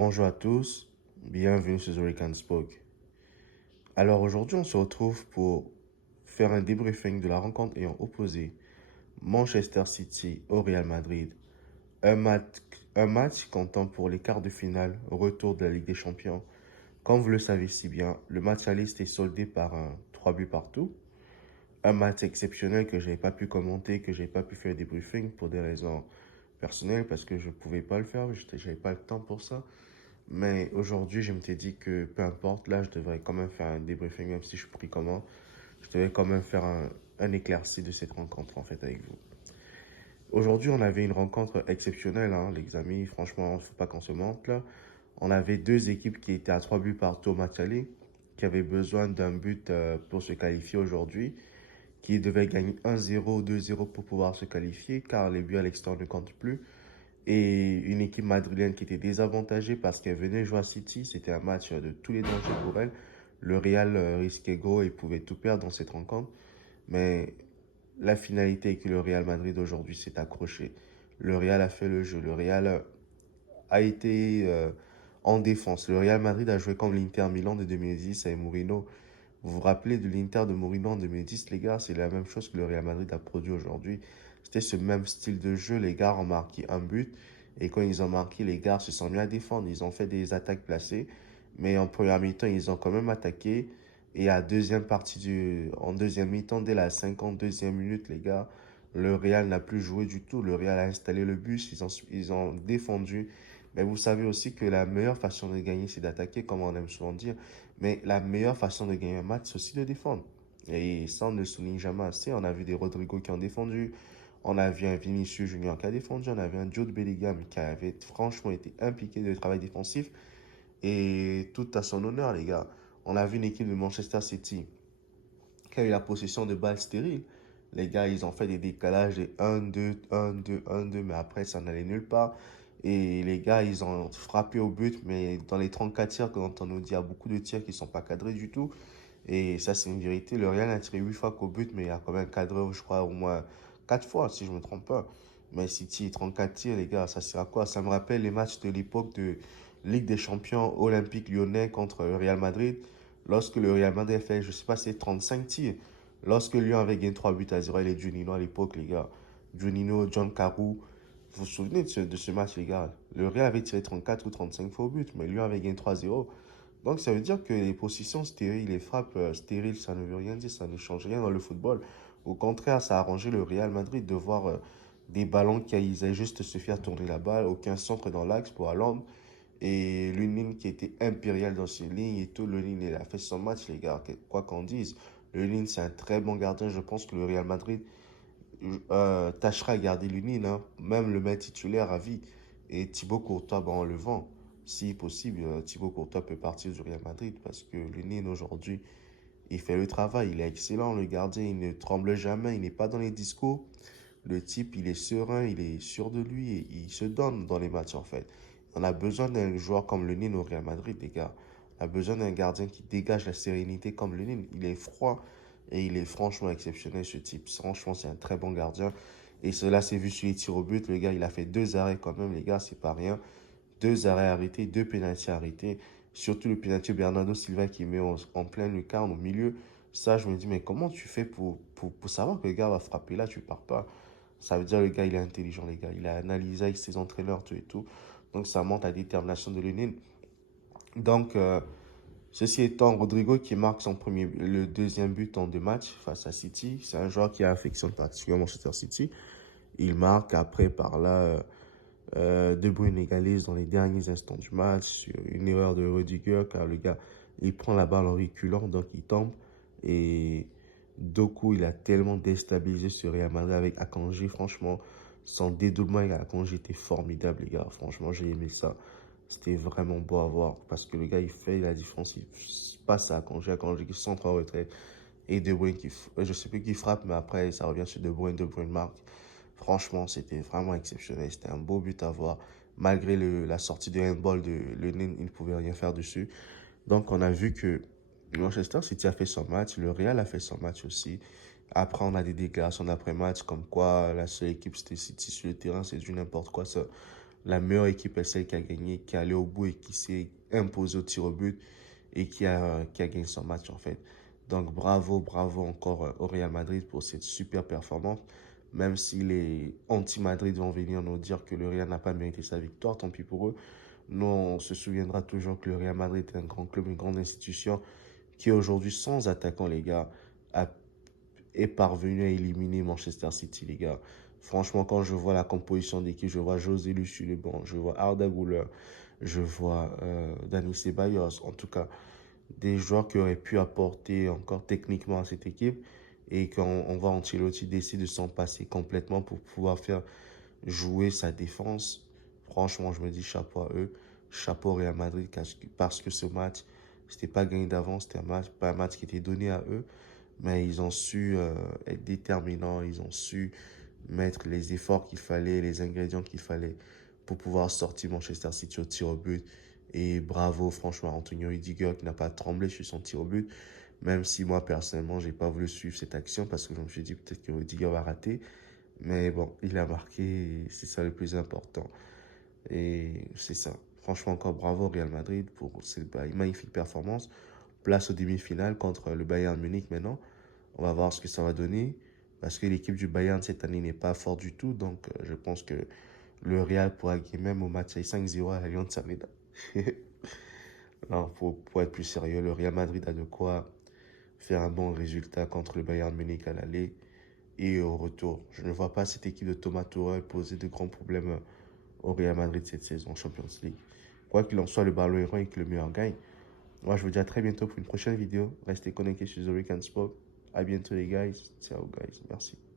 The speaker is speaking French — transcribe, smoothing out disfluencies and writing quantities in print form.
Bonjour à tous, bienvenue sur The Rican Spoke. Alors aujourd'hui, on se retrouve pour faire un débriefing de la rencontre ayant opposé Manchester City au Real Madrid. Un match, un match comptant pour les quarts de finale, retour de la Ligue des Champions. Comme vous le savez si bien, le match aller s'était soldé par un 3 buts partout. Un match exceptionnel que je n'avais pas pu commenter, que je n'avais pas pu faire un débriefing pour des raisons personnelles parce que je ne pouvais pas le faire, je n'avais pas le temps pour ça. Mais aujourd'hui, je m'étais dit que peu importe, là, je devrais quand même faire un débriefing, même si je suis pris comment. Je devais quand même faire un éclairci de cette rencontre, en fait, avec vous. Aujourd'hui, on avait une rencontre exceptionnelle, hein, les amis. Franchement, il ne faut pas qu'on se mente, là. On avait deux équipes qui étaient à 3 buts partout au match aller, qui avaient besoin d'un but pour se qualifier aujourd'hui, qui devaient gagner 1-0 ou 2-0 pour pouvoir se qualifier, car les buts à l'extérieur ne comptent plus. Et une équipe madrilène qui était désavantagée parce qu'elle venait jouer à City. C'était un match de tous les dangers pour elle. Le Real risquait gros et pouvait tout perdre dans cette rencontre. Mais la finalité est que le Real Madrid aujourd'hui s'est accroché. Le Real a fait le jeu. Le Real a été en défense. Le Real Madrid a joué comme l'Inter Milan de 2010 avec Mourinho. Vous vous rappelez de l'Inter de Mourinho en 2010, les gars? C'est la même chose que le Real Madrid a produit aujourd'hui. C'était ce même style de jeu. Les gars ont marqué un but. Et quand ils ont marqué, les gars se sont mis à défendre. Ils ont fait des attaques placées. Mais en première mi-temps, ils ont quand même attaqué. Et en deuxième mi-temps, dès la 52e minute, les gars, le Real n'a plus joué du tout. Le Real a installé le bus. Ils ont défendu. Mais vous savez aussi que la meilleure façon de gagner, c'est d'attaquer, comme on aime souvent dire. Mais la meilleure façon de gagner un match, c'est aussi de défendre. Et ça, on ne le souligne jamais assez. On a vu des Rodrigo qui ont défendu. On a vu un Vinicius Junior qui a défendu. On a vu un Jude Bellingham qui avait franchement été impliqué dans le travail défensif. Et tout à son honneur, les gars. On a vu une équipe de Manchester City qui a eu la possession de balles stériles. Les gars, ils ont fait des décalages de 1-2, 1-2, 1-2, mais après, ça n'allait nulle part. Et les gars, ils ont frappé au but, mais dans les 34 tirs, quand on nous dit, il y a beaucoup de tirs qui ne sont pas cadrés du tout. Et ça, c'est une vérité. Le Real a tiré 8 fois qu'au but, mais il y a quand même cadré, je crois, au moins 4 fois, si je ne me trompe pas. Mais City, 34 tirs, les gars, ça sert à quoi? Ça me rappelle les matchs de l'époque de Ligue des Champions Olympique Lyonnais contre le Real Madrid. Lorsque le Real Madrid a fait, je ne sais pas, c'est 35 tirs. Lorsque Lyon avait gagné 3 buts à 0, et les Juninho à l'époque, les gars. Juninho, John Carew. Vous vous souvenez de ce match, les gars? Le Real avait tiré 34 ou 35 fois au but, mais Lyon avait gagné 3-0. Donc, ça veut dire que les positions stériles, les frappes stériles, ça ne veut rien dire, ça ne change rien dans le football. Au contraire, ça a arrangé le Real Madrid de voir des ballons qui aient juste se faire tourner la balle, aucun centre dans l'axe pour Haaland. Et l'une ligne qui était impériale dans ces lignes et tout. Le ligne, il a fait son match, les gars, quoi qu'on dise. Le ligne, c'est un très bon gardien. Je pense que le Real Madrid tâchera à garder l'Unine, hein, même le mettre titulaire à vie. Et Thibaut Courtois, ben, on le vend. Si possible, Thibaut Courtois peut partir du Real Madrid parce que l'Unine aujourd'hui, il fait le travail. Il est excellent, le gardien. Il ne tremble jamais. Il n'est pas dans les discours. Le type, il est serein, il est sûr de lui et il se donne dans les matchs en fait. On a besoin d'un joueur comme Nîmes au Real Madrid, les gars. On a besoin d'un gardien qui dégage la sérénité comme Nîmes. Il est froid et il est franchement exceptionnel, ce type. Franchement, c'est un très bon gardien. Et cela s'est vu sur les tirs au but. Le gars, il a fait 2 arrêts quand même, les gars, c'est pas rien. 2 arrêts arrêtés, 2 pénaltys arrêtés. Surtout le pénalty Bernardo Silva qui met en plein lucarne au milieu. Ça, je me dis, mais comment tu fais pour savoir que le gars va frapper là, tu pars pas. Ça veut dire le gars, il est intelligent, les gars. Il a analysé avec ses entraîneurs, tout et tout. Donc, ça montre la détermination de Lénine. Donc, ceci étant, Rodrigo qui marque le deuxième but en 2 matchs face à City. C'est un joueur qui affectionne particulièrement Manchester City. Il marque après, par là, De Bruyne égalise dans les derniers instants du match sur une erreur de Rudiger, car le gars, il prend la balle en reculant, donc il tombe. Et Doku, il a tellement déstabilisé ce Real Madrid avec Akanji. Franchement, son dédoublement avec Akanji était formidable, les gars. Franchement, j'ai aimé ça. C'était vraiment beau à voir parce que le gars, il fait la différence. Il passe à Akanji, Akanji qui centre en retrait. Et De Bruyne je sais plus qui frappe, mais après, ça revient sur De Bruyne marque. Franchement, c'était vraiment exceptionnel. C'était un beau but à voir. Malgré la sortie de handball de Lenin, il ne pouvait rien faire dessus. Donc, on a vu que Manchester City a fait son match. Le Real a fait son match aussi. Après, on a des déclarations d'après-match comme quoi la seule équipe, c'était City sur le terrain. C'est du n'importe quoi, ça. La meilleure équipe est celle qui a gagné, qui est allée au bout et qui s'est imposée au tir au but et qui a gagné son match en fait. Donc bravo, bravo encore au Real Madrid pour cette super performance. Même si les anti-Madrid vont venir nous dire que le Real n'a pas mérité sa victoire, tant pis pour eux. Nous, on se souviendra toujours que le Real Madrid est un grand club, une grande institution qui aujourd'hui, sans attaquant, les gars, est parvenu à éliminer Manchester City, les gars. Franchement, quand je vois la composition d'équipe, je vois José Lu sur le banc, je vois Arda Güler, je vois Dani Ceballos, en tout cas, des joueurs qui auraient pu apporter encore techniquement à cette équipe et quand on voit Ancelotti décider de s'en passer complètement pour pouvoir faire jouer sa défense. Franchement, je me dis chapeau à eux, chapeau au Real Madrid parce que ce match, c'était pas gagné d'avance, c'était pas un match qui était donné à eux, mais ils ont su être déterminants, ils ont su mettre les efforts qu'il fallait, les ingrédients qu'il fallait pour pouvoir sortir Manchester City au tir au but. Et bravo, franchement, Antonio Rudiger qui n'a pas tremblé sur son tir au but, même si moi, personnellement, j'ai pas voulu suivre cette action parce que je me suis dit peut-être que Rudiger va rater. Mais bon, il a marqué, et c'est ça le plus important. Et c'est ça. Franchement, encore bravo au Real Madrid pour cette magnifique performance. Place aux demi-finales contre le Bayern Munich maintenant. On va voir ce que ça va donner. Parce que l'équipe du Bayern cette année n'est pas forte du tout. Donc, je pense que le Real pourra gagner même au match 5-0 à Allianz Arena. Non, pour être plus sérieux, le Real Madrid a de quoi faire un bon résultat contre le Bayern Munich à l'aller et au retour. Je ne vois pas cette équipe de Thomas Tuchel poser de grands problèmes au Real Madrid cette saison en Champions League. Quoi qu'il en soit, le ballon est rond et que le meilleur gagne. Moi, je vous dis à très bientôt pour une prochaine vidéo. Restez connectés sur The Weekend Sport. À bientôt les guys. Ciao guys. Merci.